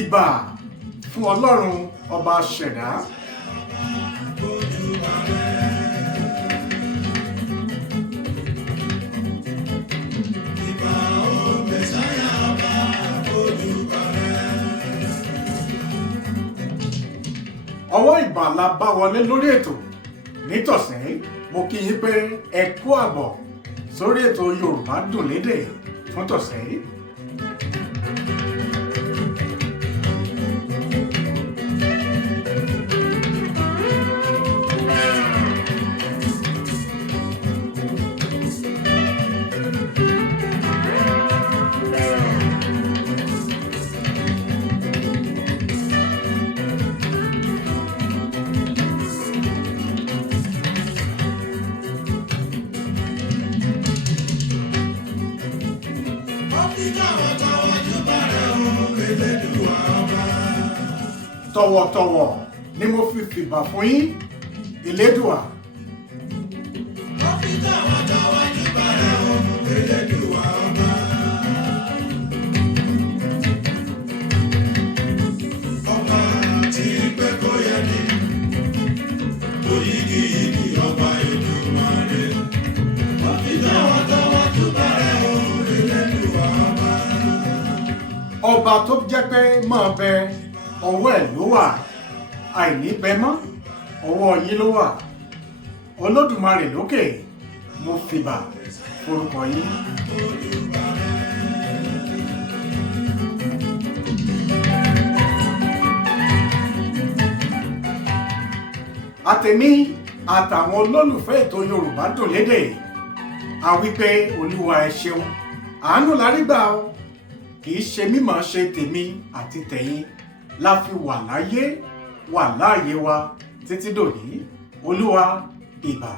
ìbà fún Ọlọ́run ọba ṣẹ̀dá. Ọwọ́ ìbà la bá wọlé lórí ètò nítọ̀sẹ̀. Mo kí yín pé ẹ kú àbọ̀ sórí ètò Yorùbá dùn lédè fún tọ̀sẹ̀. Tọ̀wọ̀tọ̀wọ̀ ni mo fi fìbà fún yín, Elédùà. Ọba tó jẹ́ pé máa bẹ ọwọ́ ẹ̀ ló wà, àìní bẹ mọ́ ọwọ́ yín ló wà. Olódùmarè lókè, mo fìbà forúkọ yín. Àtèmi àtàwọn olólùfẹ́ ètò Yorùbá dùn lédè, a wí pé Olúwa ẹ ṣeun, àánú la rí gbà o. Kì í ṣe mímọ̀ ṣe tèmi àti tẹ̀yin la fi wà láyé wà láàyè wa títí dòní. Olúwa ìbà.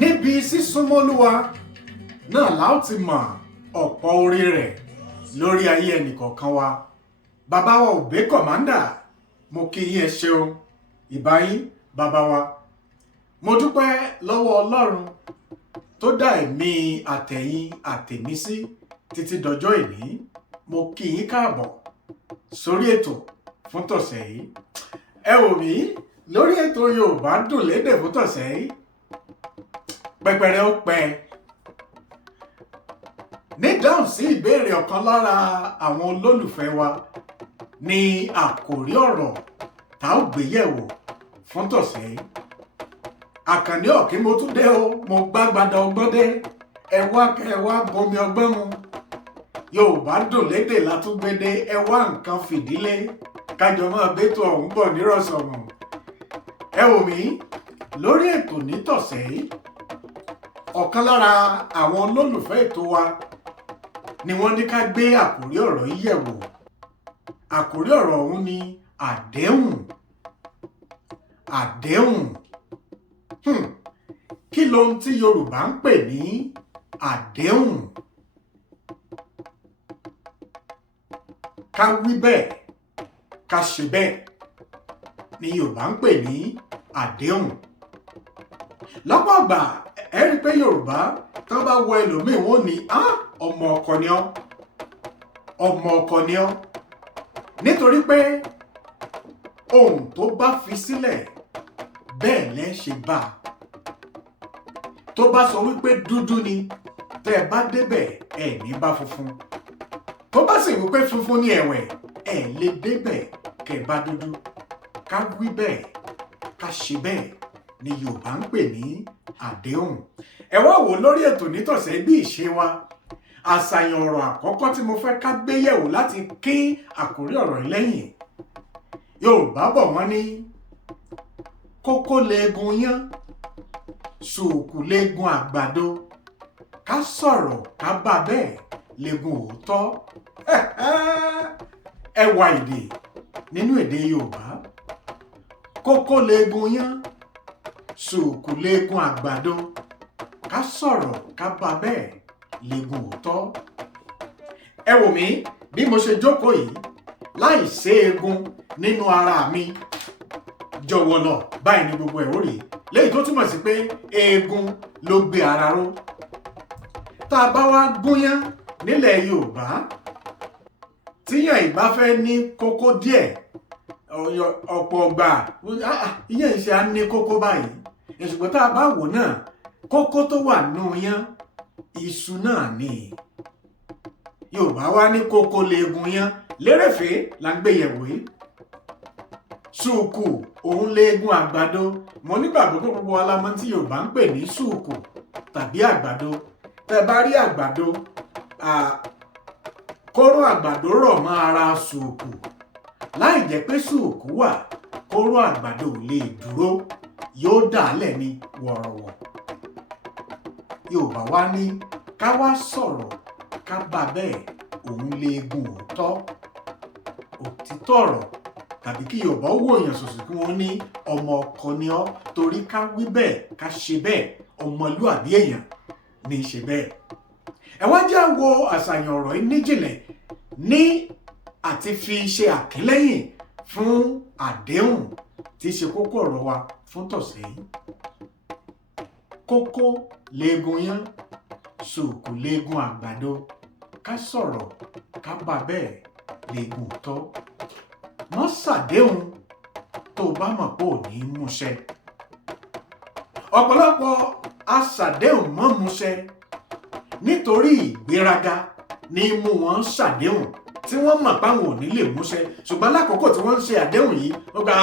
Níbi sísúnmọ́ Olúwa náà la ó ti mọ̀ ọ̀pọ̀ oore rẹ̀ lórí ayé ẹnìkọ̀ọ̀kan wa. Bàbá wa Òbé Kọ̀mándà, mo kí yín ẹ ṣeun, ìbà yín bàbá wa. Mo dúpẹ́ lọ́wọ́ Ọlọ́run tó dá ẹ̀mí àtẹ̀yìn àtèmi sí títí dọjọ́ ìní. Mo kí yín káàbọ̀ sórí ètò fún tọ̀sẹ̀ yìí. Ẹ wò mí lórí ètò Yorùbá dùn lédè fún tọ̀sẹ̀ yìí. Pẹpẹrẹ ó pẹ́. Ní dáhùn sí ìbéèrè ọ̀kan lára àwọn olólùfẹ́ wa ní àkòrí ọ̀rọ̀ tá ó gbé yẹ̀wò fún tọ̀sẹ̀ yìí. Àkànní ọ̀kí mo tún dé o, mo gbàgbàdà ọgbọ́n dé. Ẹ wá bomi ọgbọ́n mu. Yorùbá dùn lédè látúgbédé, ẹ wá nǹkan fìdílé. Kájọ máa bẹ́tò ọ̀hún bọ̀ nírọ̀sọ̀mù. Ẹ wò mí lórí ètò nítọ̀sẹ̀ yìí. Ọ̀kan lára àwọn olólùfẹ́ ètò wa ni wọ́n ní ká gbé àkòrí ọ̀rọ̀ yìí yẹ̀wò. Àkòrí ọ̀rọ̀ ọ̀hún ni àdéhùn. Àdéhùn. Kí lohun tí Yorùbá ń pè ní àdéhùn? Ká wí bẹ́ẹ̀, ká ṣe bẹ́ẹ̀ ni Yorùbá ń pè ní àdéhùn. Lọ́pọ̀ ìgbà ẹ rí pé Yorùbá tó bá wọ ẹlòmíì wọ́n ní ọmọ ọkọ ni ọ́, ọmọ ọkọ ni ọ́. Nítorí pé ohun tó bá fi sílẹ̀ bẹ́ẹ̀ lẹ́ ṣe bá. Tó bá sọ wípé dúdú ni, tẹ́ ẹ bá débẹ̀ ẹ ní bá funfun. Tó bá sì wípé funfun ní ẹ̀wẹ̀, ẹ lè débẹ̀ kẹ́ bá dúdú. Ká wí bẹ́ẹ̀, ká ṣe bẹ́ẹ̀ ni Yorùbá ń pè ní àdéhùn. Ẹ wá wò lórí ètò nítọ̀sẹ̀ bí ìṣe wa. Àṣàyàn ọ̀rọ̀ àkọ́kọ́ tí mo fẹ́ ká gbé yẹ̀wò láti kín àkórí ọ̀rọ̀ yìí lẹ́yìn. Yorùbá bọ̀ wọ́n ní kókó leegun yán, ṣùkú leegun àgbàdo. Ká sọ̀rọ̀ ká bá bẹ́ẹ̀ leegun òótọ́. Ẹwà èdè nínú èdè Yorùbá. kókó leegun yán ṣùkù leegun àgbàdo ká sọ̀rọ̀ ká bá bẹ́ẹ̀ leegun òótọ́. ẹ wò mí bí mo ṣe jókòó yìí láì sé eegun nínú ara mi jọ̀wọ̀lọ̀ báyìí ni gbogbo ẹ̀ ó rí léyìí tó túmọ̀ sí pé eegun ló gbé ara ró. tá a bá wá gúnyán nílẹ̀ Yorùbá tíyàn ìbá fẹ́ ní kókó díẹ̀ ọ̀pọ̀ ọgbà ìyẹn ìṣe á ní kókó báyìí ṣùgbọ́n tá a bá wò náà kókó tó wà nù yán iṣu náà ni. Yorùbá wá ní kókó leegun yán lérèfé là ń gbé yẹ̀wò yìí. ṣùkù òun leegun àgbàdo. mo nígbàgbọ́ pé gbogbo alámọ̀ tí Yorùbá ń pè ní ṣùkù tàbí àgbàdo. tẹ́ bá rí àgbàdo kóró àgbàdo rọ̀ mọ́ ara ṣùkù láì jẹ́ pé ṣùkù wà kóró àgbàdo ò lè dúró yóò dàálẹ̀ ní wọ̀rọ̀wọ̀. Yorùbá wá ní ká wá sọ̀rọ̀ ká bá bẹ́ẹ̀ òun leegun òótọ́. òtítọ́ ọ̀rọ̀ tàbí kí Yorùbá wò èèyàn sòsò kí wọ́n ní ọmọ ọkọ ni ọ́ torí ká wí bẹ́ẹ̀ ká ṣe bẹ́ẹ̀ ọmọlúàbí èèyàn ní í ṣe bẹ́ẹ̀. ẹ wá jẹ́ wo àṣàyàn ọ̀rọ̀ yìí níjìnlẹ̀ ní àti fi ṣe àkínlẹ́yìn fún àdéhùn tí í ṣe kókó ọ̀rọ̀ wa fún tọ̀sẹ̀ yìí. kókó leegun yán ṣùkù leegun àgbàdo ká sọ̀rọ̀ ká bá bẹ́ẹ̀ leegun òótọ́. wọ́n ṣàdéhùn tó bá mọ̀ pé ò ní múṣẹ. ọ̀pọ̀lọpọ̀ aṣàdéhùn mọ́ múṣẹ nítorí ìgbéraga ní mú wọn ṣàdéhùn tí wọ́n mọ̀ páwọn ò ní lè múṣẹ ṣùgbọ́n lákòókò tí wọ́n ń ṣe àdéhùn yìí ó gba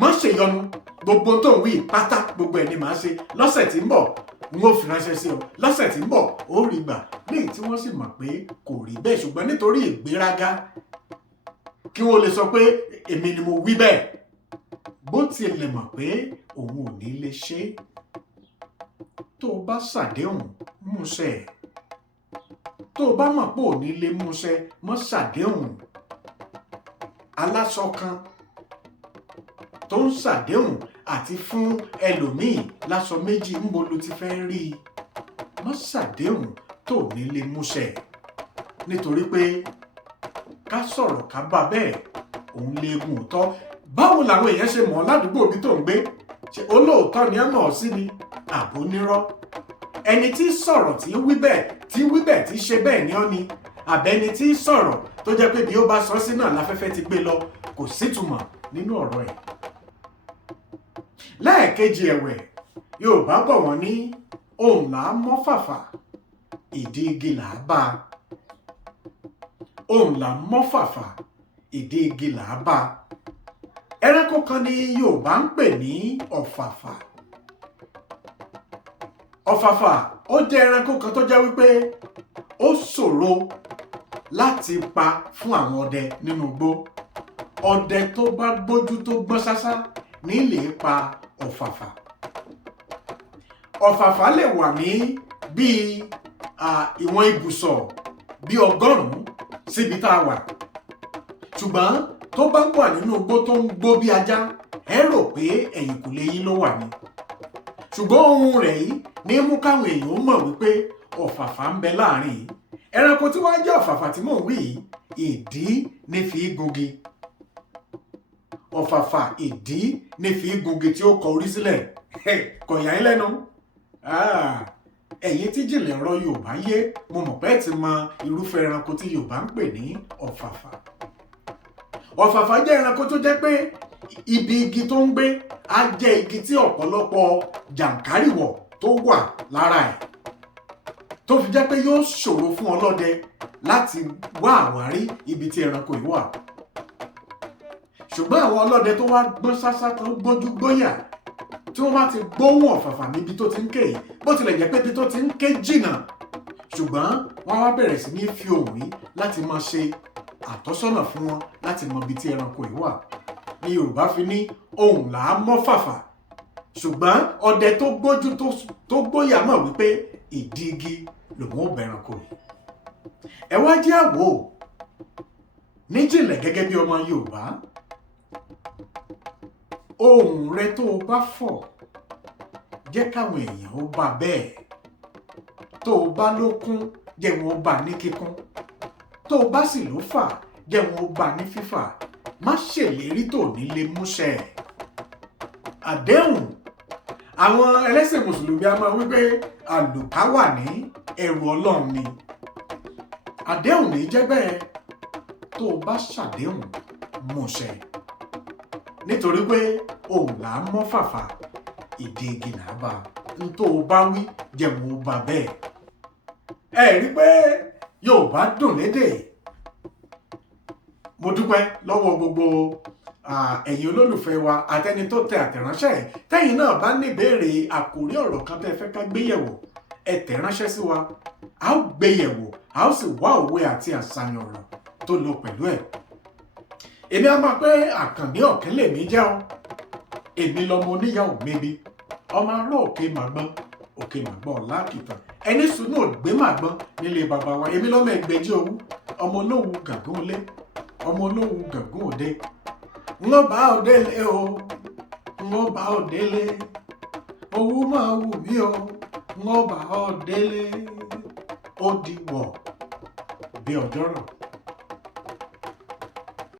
mọ́ ṣe yọnu gbogbo tó ń wí pátá gbogbo ẹ̀ ni màá ṣe lọ́sẹ̀ tí ń bọ̀ n ó fi ránṣẹ́ sí ọ lọ́sẹ̀ tí ń bọ̀ ó rí gbà léyìí tí wọ́n sì mọ̀ pé kò rí bẹ́ẹ̀ ṣùgbọ́n nítorí ìgbéraga kí wọ́n lè sọ pé èmi ni mo wí bẹ́ẹ̀ bó tilẹ̀ mọ̀ pé òun ò ní lè ṣe. tó o bá ṣàdéhùn múṣẹ tó o bá mọ̀ pé ò ní lè múṣẹ mọ́ ṣàdéhùn. aláṣọ kan tó ń ṣàdéhùn àti fún ẹlòmíì láṣọ méjì ń bo ló ti fẹ́ rí i. mọ́ ṣàdéhùn tó ò ní lè múṣẹ nítorí pé ká sọ̀rọ̀ ká bá bẹ́ẹ̀ òun leegun òótọ́. báwo làwọn èèyàn ṣe mọ̀ ládùúgbò bí tó ń gbé ṣe olóòótọ́ ni ẹ mọ̀ ọ́ sí ni àbò nírọ́. ẹni tí sọ̀rọ̀ tí wí bẹ́ẹ̀ tí ṣe bẹ́ẹ̀ ni ọ́ ni àbẹ́ni tí sọ̀rọ̀ tó jẹ́ pé bí ó bá sọ sí náà láfẹ́fẹ́ ti gbé lọ kò sítumọ̀ nínú ọ̀rọ̀ ẹ̀. lẹ́ẹ̀kejì ẹ̀wẹ̀ Yorùbá bọ̀ wọ́n ní ohùn là á mọ́ fàfà ìdí igi là á bá a. ohùn là á mọ́ fàfà ìdí igi là á bá a. ẹranko kan ni Yorùbá ń pè ní ọ̀fàfà. ọ̀fàfà ó jẹ́ ẹranko kan tó jẹ́ wípé ó ṣòro láti pa fún àwọn ọdẹ nínú igbó. ọdẹ tó bá gbójú tó gbọ́n ṣáṣá ní lè pa ọ̀fàfà. ọ̀fàfà lè wà ní bíi ìwọ̀n ibùsọ̀ bíi 100 síbi tá a wà. ṣùgbọ́n tó bá wà nínú igbó tó ń gbó bí ajá ẹ rò pé ẹ̀yìnkùlé yín ló wà ní. ṣùgbọ́n ohùn rẹ̀ yìí ní mú káwọn èèyàn mọ̀ wípé ọ̀fàfà ń bẹ láàrin yìí. ẹranko tí wàá jẹ́ ọ̀fàfà tí mò ń wí yìí ìdí ní fi gungi. ọ̀fàfà ìdí ní fi gungi tí ó kọ orí sílẹ̀ kò yà í lẹ́nu. ẹ̀yin tí jìnlẹ̀ ọ̀rọ̀ Yorùbá yé mo mọ̀ pé ti mọ irúfẹ́ ẹranko tí Yorùbá ń pè ní ọ̀fàfà. ọ̀fàfà jẹ́ ẹranko tó jẹ́ pé ibi igi tó ń gbé á jẹ́ igi tí ọ̀pọ̀lọpọ̀ jàǹkárìwọ̀ tó wà lára ẹ̀ tó fi jẹ́ pé yóò ṣòro fún ọlọ́dẹ láti wá àwárí ibi tí ẹranko yìí wà. ṣùgbọ́n àwọn ọlọ́dẹ tó wá gbọ́n ṣáṣá tó gbójú gbóyà tí wọ́n bá ti gbóhùn ọ̀fàfà níbi tó ti ń ké yìí bó tilẹ̀ jẹ́ pé ibi tó ti ń ké jìnnà ṣùgbọ́n wọ́n wá bẹ̀rẹ̀ sí ní fi ohùn yìí láti máa ṣe àtọ́sọ́nà fún wọn láti mọ ibi tí ẹranko yìí wà. ní Yorùbá fi ní ohùn là á mọ́ fàfà ṣùgbọ́n ọdẹ tó gbójú tó gbóyà mọ̀ wípé ìdí igi lòun ò bẹ̀rànkò yìí. ẹ wá jẹ́ àwò níjìnlẹ̀ gẹ́gẹ́ bí ọmọ Yorùbá ohùn rẹ tó o bá fọ̀ jẹ́ káwọn èèyàn ó bá bẹ́ẹ̀, tó o bá lókún jẹ́ wọn ó bá ní kíkún, tó o bá sì ló fà jẹ́ wọn ó bá ní fífà. Má ṣèlérí tó ní lè múṣẹ. Àdéhùn, àwọn ẹlẹ́sìn mùsùlùmí a máa wípé àlùkà wà ní ẹrù Ọlọ́run ni. Àdéhùn ní jẹ́ bẹ́ẹ̀, tó o bá ṣàdéhùn múṣẹ. Nítorí pé òun là á mọ́ fàfà, ìdí igi là á bá. N tó o bá wí jẹ́ wọn ó bá bẹ́ẹ̀. Ẹ rí pé Yorùbá dùn lédè. Mo dúpẹ́ lọ́wọ́ gbogbo ẹ̀yin olólùfẹ́ wa àtẹni tó tẹ àtẹ̀ránṣẹ́. Tẹ́yin náà bá ní ìbéèrè àkòrí ọ̀rọ̀ kan tẹ́ fẹ́ ká gbéyẹ̀wò, ẹ tẹ̀ ránṣẹ́ sí wa. A ó gbéyẹ̀wò, a ó sì wá òwe àti àṣàyàn ọ̀rọ̀ tó lọ pẹ̀lú ẹ̀. Èmi á máa pé Àkànní ọ̀kín lèmi jẹ́ o. Èmi lọmọ oníyàwó mébi, ọmọ ará òkè màgbọ́n, òkè màgbọ́n ọ̀làkìtàn. Ẹni sùn náà gbé màgbọ́n nílé bàbá wa. Èmi lọ́mọ Ẹgbẹ́jí Owú, ọmọ olówú gàngún olé, ọmọ olówú gàngún òde. N ó bá òde lé o, n ó bá òde lé. Owú máa wù mí o, n ó bá òde lé. Ó di wọ̀ bí ọjọ́ rọ̀.